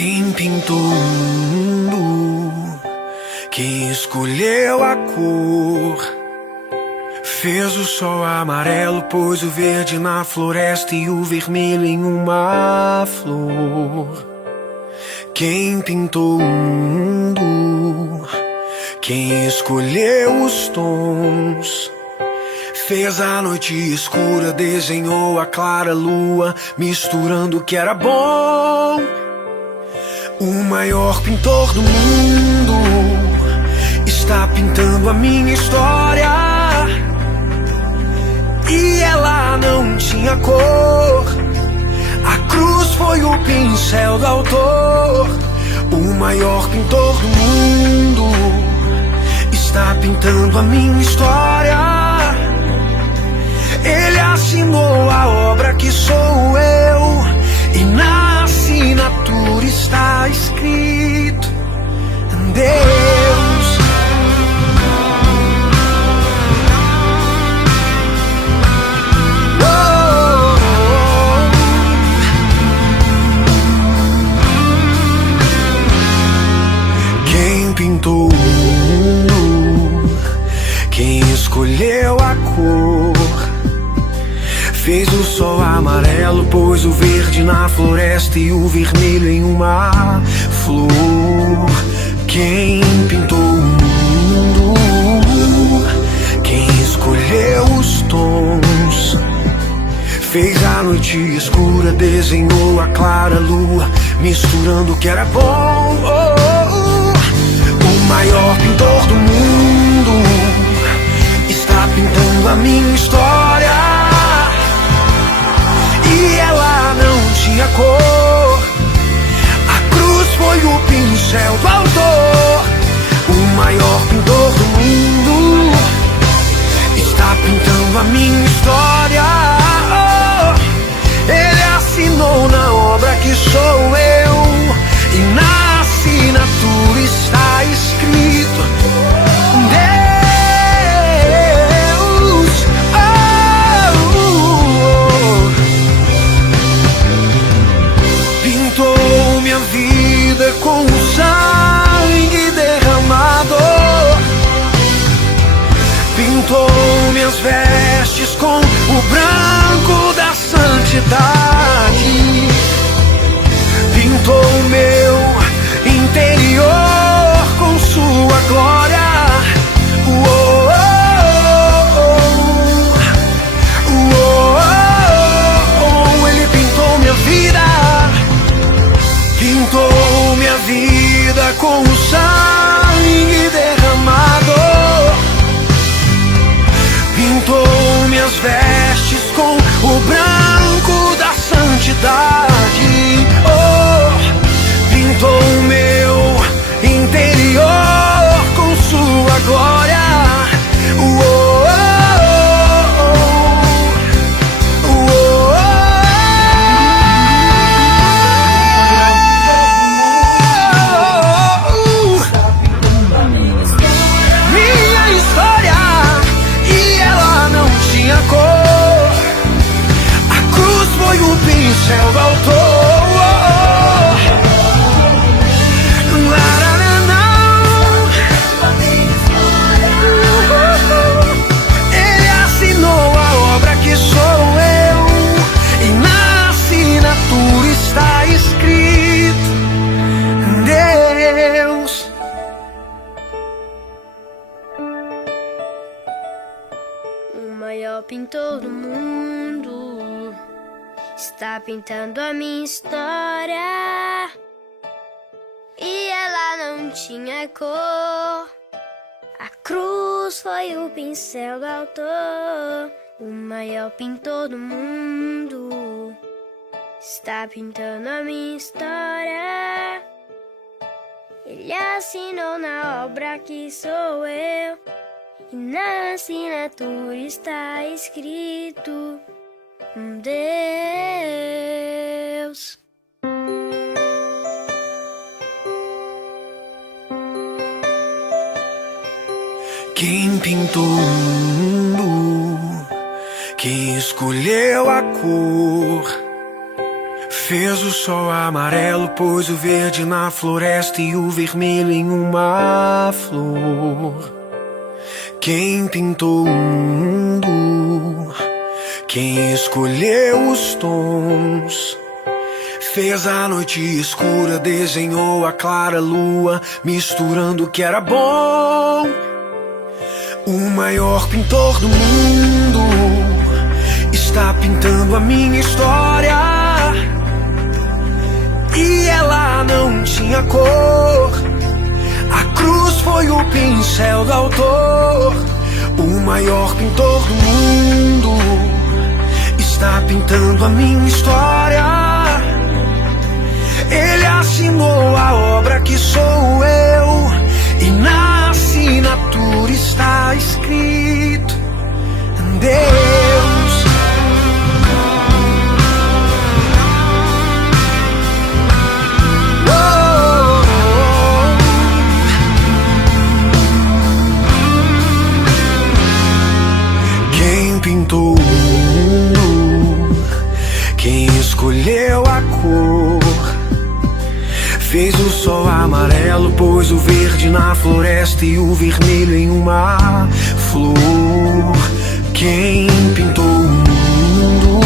Quem pintou o mundo, quem escolheu a cor, fez o sol amarelo, pôs o verde na floresta e o vermelho em uma flor. Quem pintou o mundo, quem escolheu os tons, fez a noite escura, desenhou a clara lua, misturando o que era bom. O maior pintor do mundo está pintando a minha história, e ela não tinha cor. A cruz foi o pincel do autor. O maior pintor do mundo está pintando a minha história. Ele assinou a obra que sou eu, e na assinatura está escrito Deus. Quem pintou o mundo, quem escolheu a cor, fez o sol amarelo, pôs o verde na floresta e o vermelho em uma flor. Quem pintou o mundo, quem escolheu os tons, fez a noite escura, desenhou a clara lua, misturando o que era bom. O maior pintor do mundo está pintando a minha história, e ela não tinha cor. A cruz foi o pincel do autor. O maior pintor do mundo está pintando a minha história. Ele assinou na obra que sou eu, e na assinatura está escrito Deus. Pintou minha vida com o sangue derramado, pintou minhas vestes com o branco da santidade, pintou meu interior com sua glória. Ele pintou minha vida, pintou minha vida com o sangue derramado, pintou minhas vestes com o branco da santidade. Pintou meu interior com sua glória. Minha história, e ela não tinha cor. A cruz foi o pincel do autor. Ele assinou a obra que sou eu, e na assinatura está escrito Deus. O maior pintor do mundo está pintando a minha história, e ela não tinha cor. A cruz foi o pincel do autor. O maior pintor do mundo está pintando a minha história. Ele assinou na obra que sou eu, e na assinatura está escrito Deus. Quem pintou o mundo, quem escolheu a cor, Fez o sol amarelo, pôs o verde na floresta e o vermelho em uma flor. Quem pintou o mundo? Quem escolheu os tons? Fez a noite escura, desenhou a clara lua, misturando o que era bom. O maior pintor do mundo está pintando a minha história. E ela não tinha cor, a cruz foi o pincel do autor. O maior pintor do mundo está pintando a minha história. Ele assinou a obra que sou eu, e na assinatura está escrito Deus. Quem pintou o mundo? Quem escolheu a cor? Fez o sol amarelo, pôs o verde na floresta e o vermelho em uma flor. Quem pintou o mundo?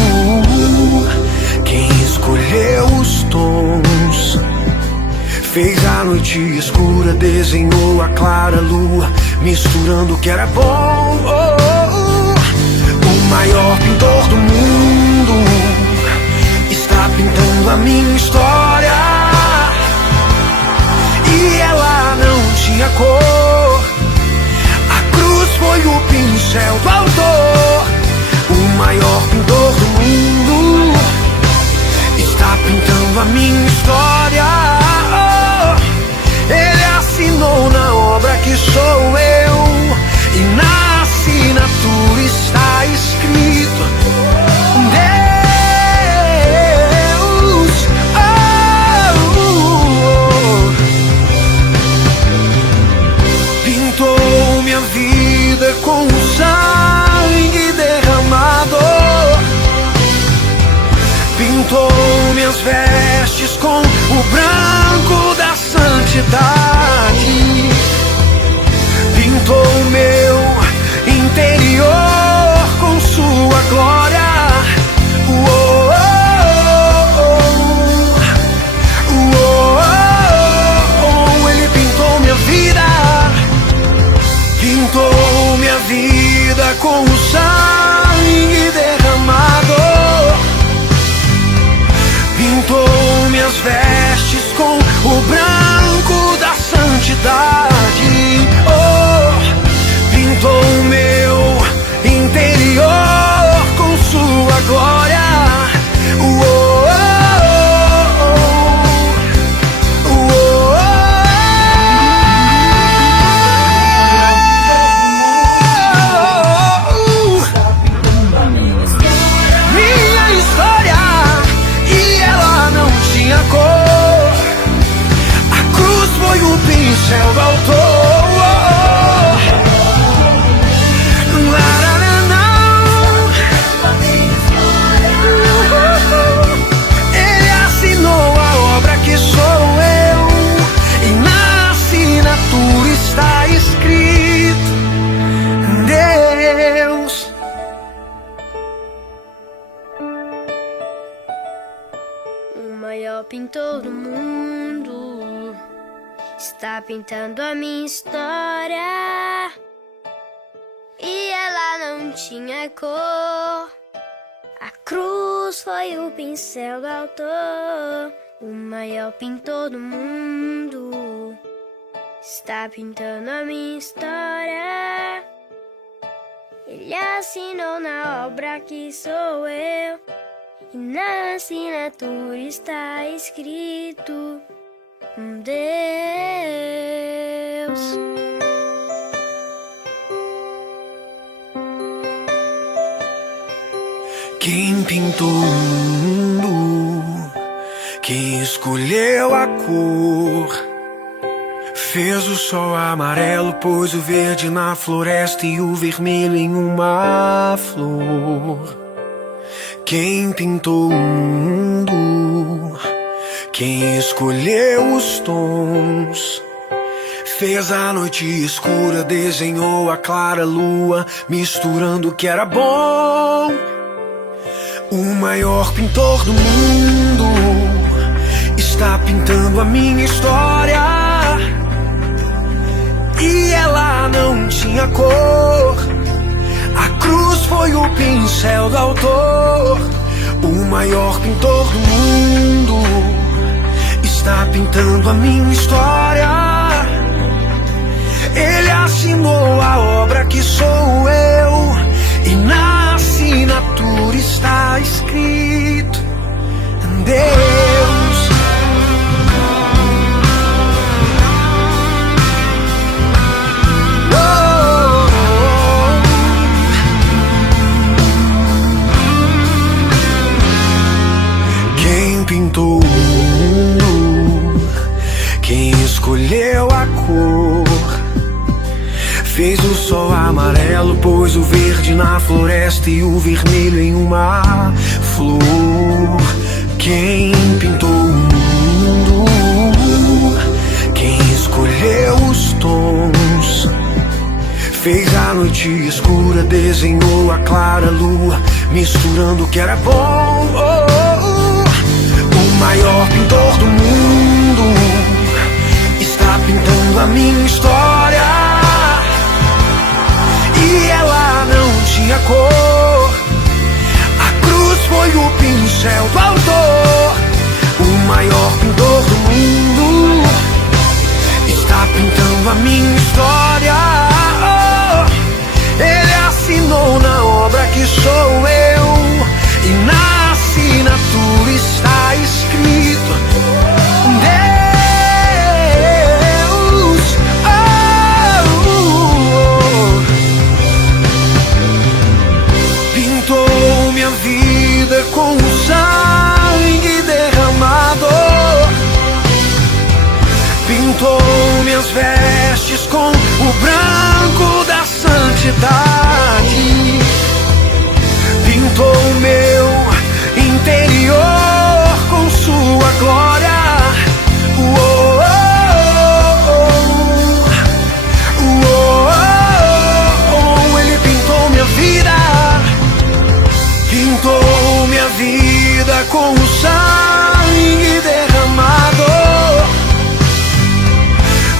Quem escolheu os tons? Fez a noite escura, desenhou a clara lua, misturando o que era bom. O maior pintor do mundo está pintando a minha história. E ela não tinha cor, a cruz foi o pincel do autor. O maior pintor do mundo está pintando a minha história. Ele assinou na obra que sou eu, e na assinatura está escrito Deus. Pintou minha vida com o sangue derramado, pintou minhas vestes com o branco da santidade, pintou meu interior com sua glória. Ele pintou minha vida, pintou minha vida com o sangue derramado, pintou minhas vestes com o branco da santidade. Pintou meu interior com sua glória. Minha história, e ela não tinha cor, a cruz foi o pincel do autor. Ele assinou a obra que sou eu, e na assinatura está escrito Deus. O maior pintor do mundo está pintando a minha história. E ela não tinha cor, a cruz foi o pincel do autor. O maior pintor do mundo está pintando a minha história. Ele assinou na obra que sou eu, e na assinatura está escrito Deus. Quem pintou o mundo? Quem escolheu a cor? Fez o sol amarelo, pôs o verde na floresta e o vermelho em uma flor. Quem pintou o mundo, quem escolheu os tons, fez a noite escura, desenhou a clara lua, misturando o que era bom. O maior pintor do mundo está pintando a minha história, e ela não tinha cor. A cruz foi o pincel do autor. O maior pintor do mundo está pintando a minha história. Ele assinou a obra que sou eu, e na assinatura está escrito Deus. Quem pintou o mundo, quem escolheu a cor, fez o sol amarelo, pôs o verde na floresta e o vermelho em uma flor. Quem pintou o mundo, quem escolheu os tons, fez a noite escura, desenhou a clara lua, misturando o que era bom. O maior pintor do mundo está pintando a minha história, e ela não tinha cor. A cruz foi o pincel do autor. O maior pintor do mundo está pintando a minha história. Ele assinou na obra que sou eu, e na assinatura está escrito Deus. Pintou minha vida com o sangue derramado, pintou minhas vestes com o branco da santidade, pintou meu interior com sua glória. Ele pintou minha vida, pintou minha vida com o sangue derramado,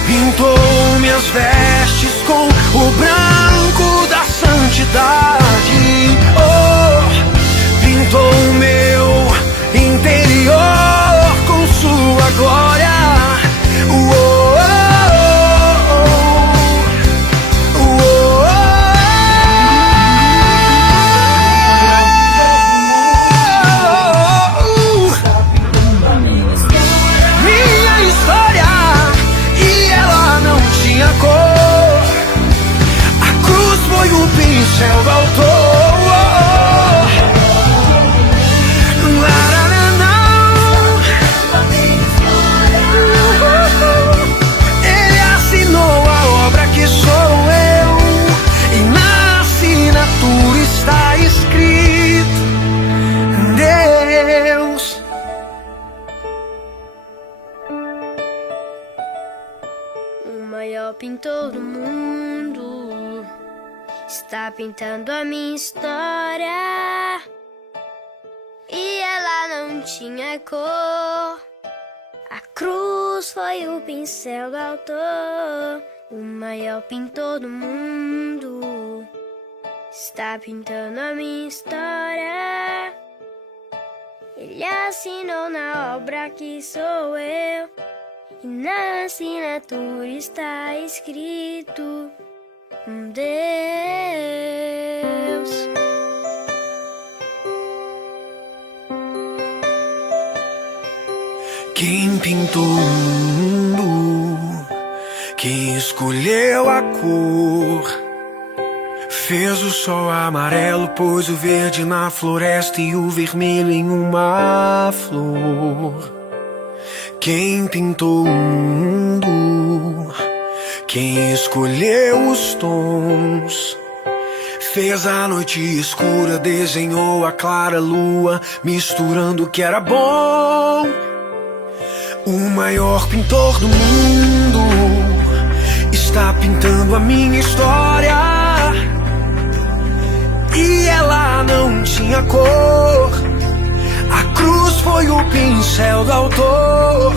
pintou minhas vestes com o branco da santidade. Pintou meu interior com sua glória. Minha história, e ela não tinha cor. A cruz foi o pincel do autor. Ele assinou a obra que sou eu, e na assinatura está escrito Deus. O maior pintor do mundo está pintando a minha história, e ela não tinha cor. A cruz foi o pincel do autor. O maior pintor do mundo está pintando a minha história. Ele assinou na obra que sou eu, e na assinatura está escrito Deus. Quem pintou o mundo, quem escolheu a cor, fez o sol amarelo, pôs o verde na floresta e o vermelho em uma flor. Quem pintou o mundo, quem escolheu os tons, Fez a noite escura, desenhou a clara lua, misturando o que era bom. O maior pintor do mundo está pintando a minha história. E ela não tinha cor, a cruz foi o pincel do autor.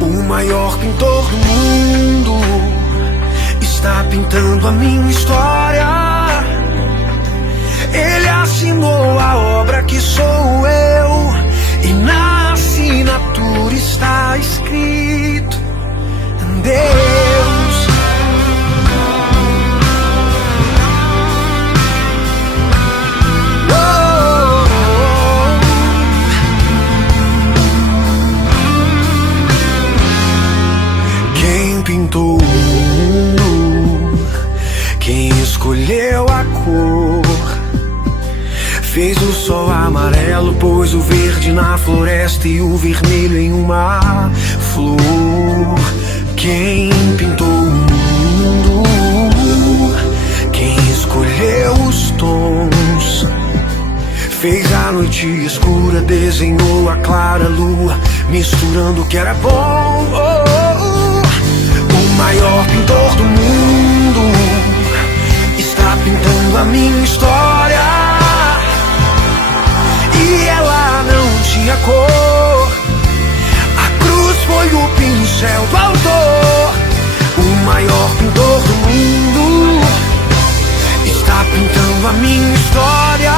O maior pintor do mundo está pintando a minha história. Ele assinou a obra que sou eu, e na assinatura está escrito Deus. Quem pintou o mundo, quem escolheu a cor, fez o sol amarelo, pôs o verde na floresta e o vermelho em uma flor. Quem pintou o mundo, quem escolheu os tons, fez a noite escura, desenhou a clara lua, misturando o que era bom. O maior pintor do mundo está pintando a minha história. E ela não tinha cor, a cruz foi o pincel do autor. O maior pintor do mundo está pintando a minha história.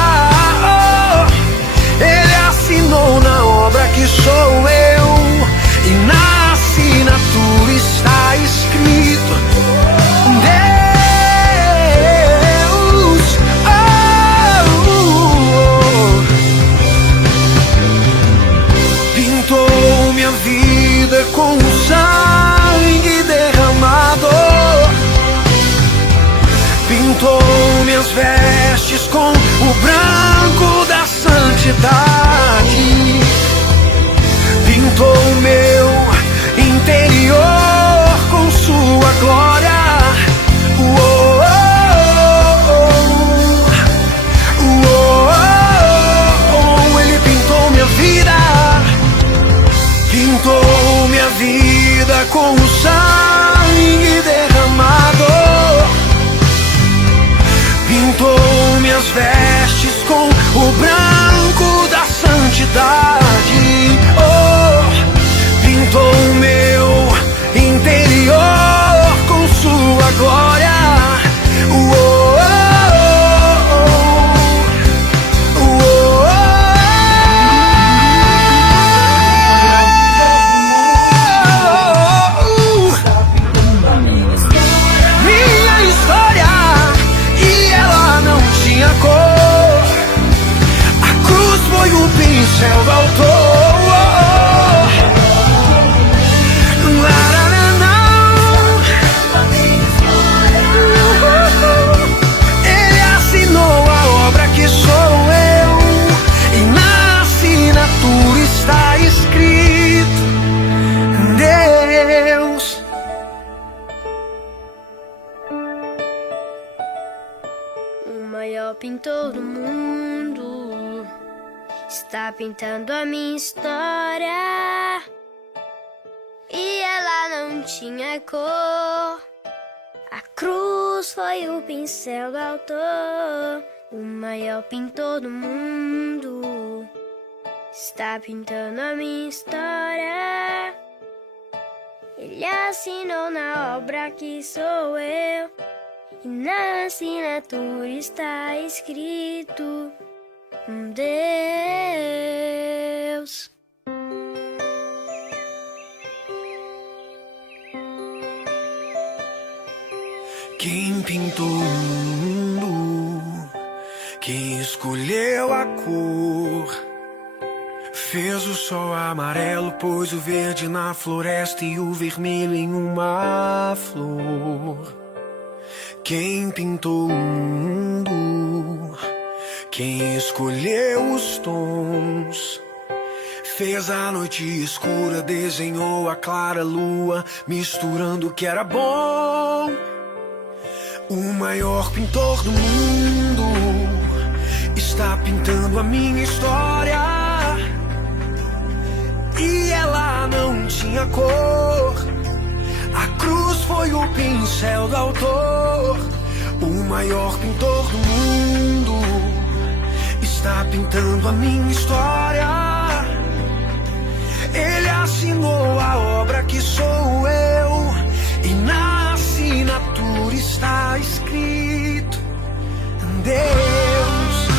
Ele assinou na obra que sou eu, e na assinatura está escrito Deus. Pintou minha vida com o sangue derramado, pintou minhas vestes com o branco da santidade, pintou meu interior com sua glória. Ele pintou minha vida, pintou minha vida com o sangue derramado, pintou minhas vestes com o branco da santidade. Pintou meu interior com sua glória. Pincel do autor. Ele assinou a obra que sou eu, e na assinatura está escrito Deus. O maior pintor do mundo está pintando a minha história. E ela não tinha cor, a cruz foi o pincel do autor. O maior pintor do mundo está pintando a minha história. Ele assinou na obra que sou eu, e na assinatura está escrito Deus. Quem pintou o mundo, quem escolheu a cor, fez o sol amarelo, pôs o verde na floresta e o vermelho em uma flor. Quem pintou o mundo, quem escolheu os tons, fez a noite escura, desenhou a clara lua, misturando o que era bom. O maior pintor do mundo está pintando a minha história. E ela não tinha cor, a cruz foi o pincel do autor. O maior pintor do mundo está pintando a minha história. Ele assinou a obra que sou eu, e na assinatura está escrito Deus.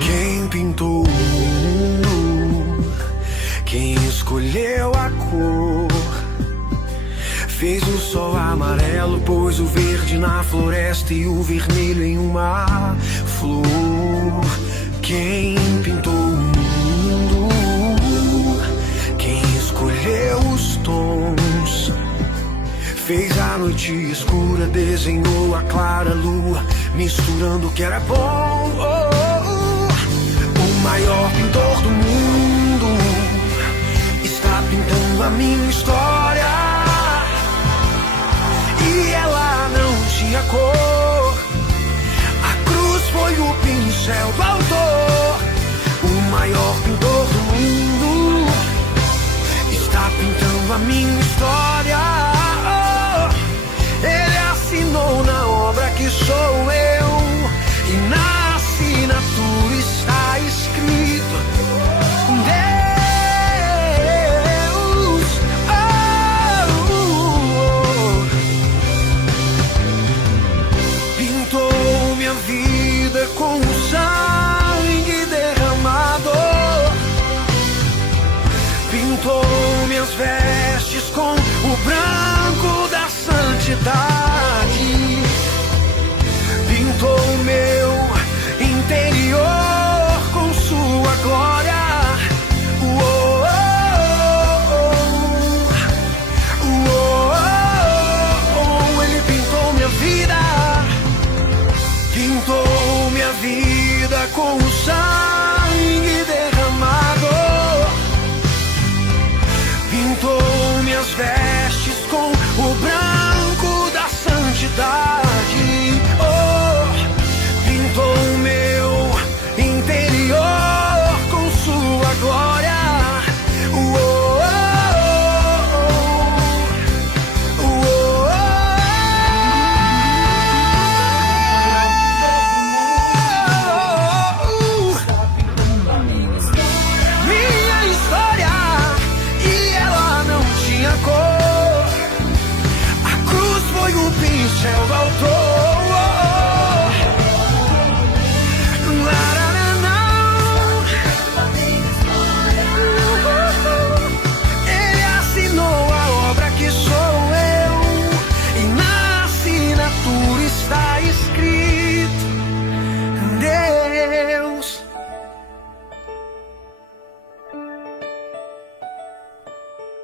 Quem pintou o mundo, quem escolheu a cor, fez o sol amarelo, pôs o verde na floresta e o vermelho em uma flor. Quem pintou o mundo, quem escolheu os tons, fez a noite escura, desenhou a clara lua, misturando o que era bom. O maior pintor do mundo está pintando a minha história. E ela não tinha cor, a cruz foi o pincel do autor. O maior pintor do mundo está pintando a minha história. Ele assinou na obra que sou eu, e na assinatura está escrito Deus. Pintou minha vida com o sangue derramado, pintou minhas vestes com o branco da santidade, pintou meu interior com sua glória. Ele pintou minha vida, pintou minha vida com o sangue derramado, pintou minhas vestes com o branco da santidade. Pintou meu interior com sua glória. Minha história, e ela não tinha cor, a cruz foi o pincel do autor. Ele assinou a obra que sou eu, e na assinatura está escrito Deus.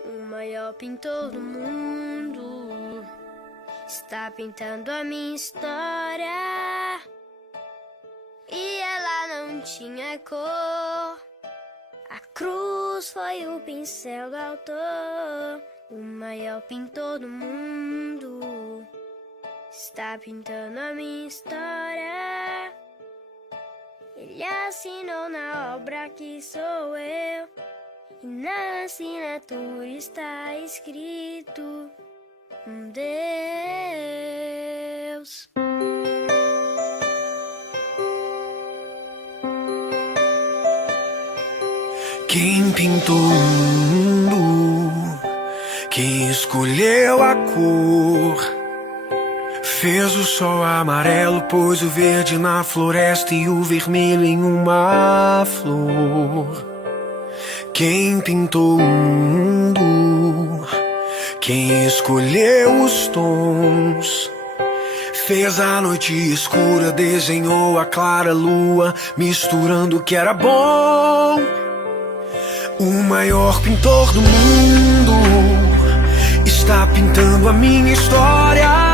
O maior pintor do mundo está pintando a minha história. E ela não tinha cor, a cruz foi o pincel do autor. O maior pintor do mundo está pintando a minha história. Ele assinou na obra que sou eu, e na assinatura está escrito Deus. Quem pintou o mundo, quem escolheu a cor, fez o sol amarelo, pôs o verde na floresta e o vermelho em uma flor. Quem pintou o mundo, quem escolheu os tons, fez a noite escura, desenhou a clara lua, misturando o que era bom. O maior pintor do mundo está pintando a minha história.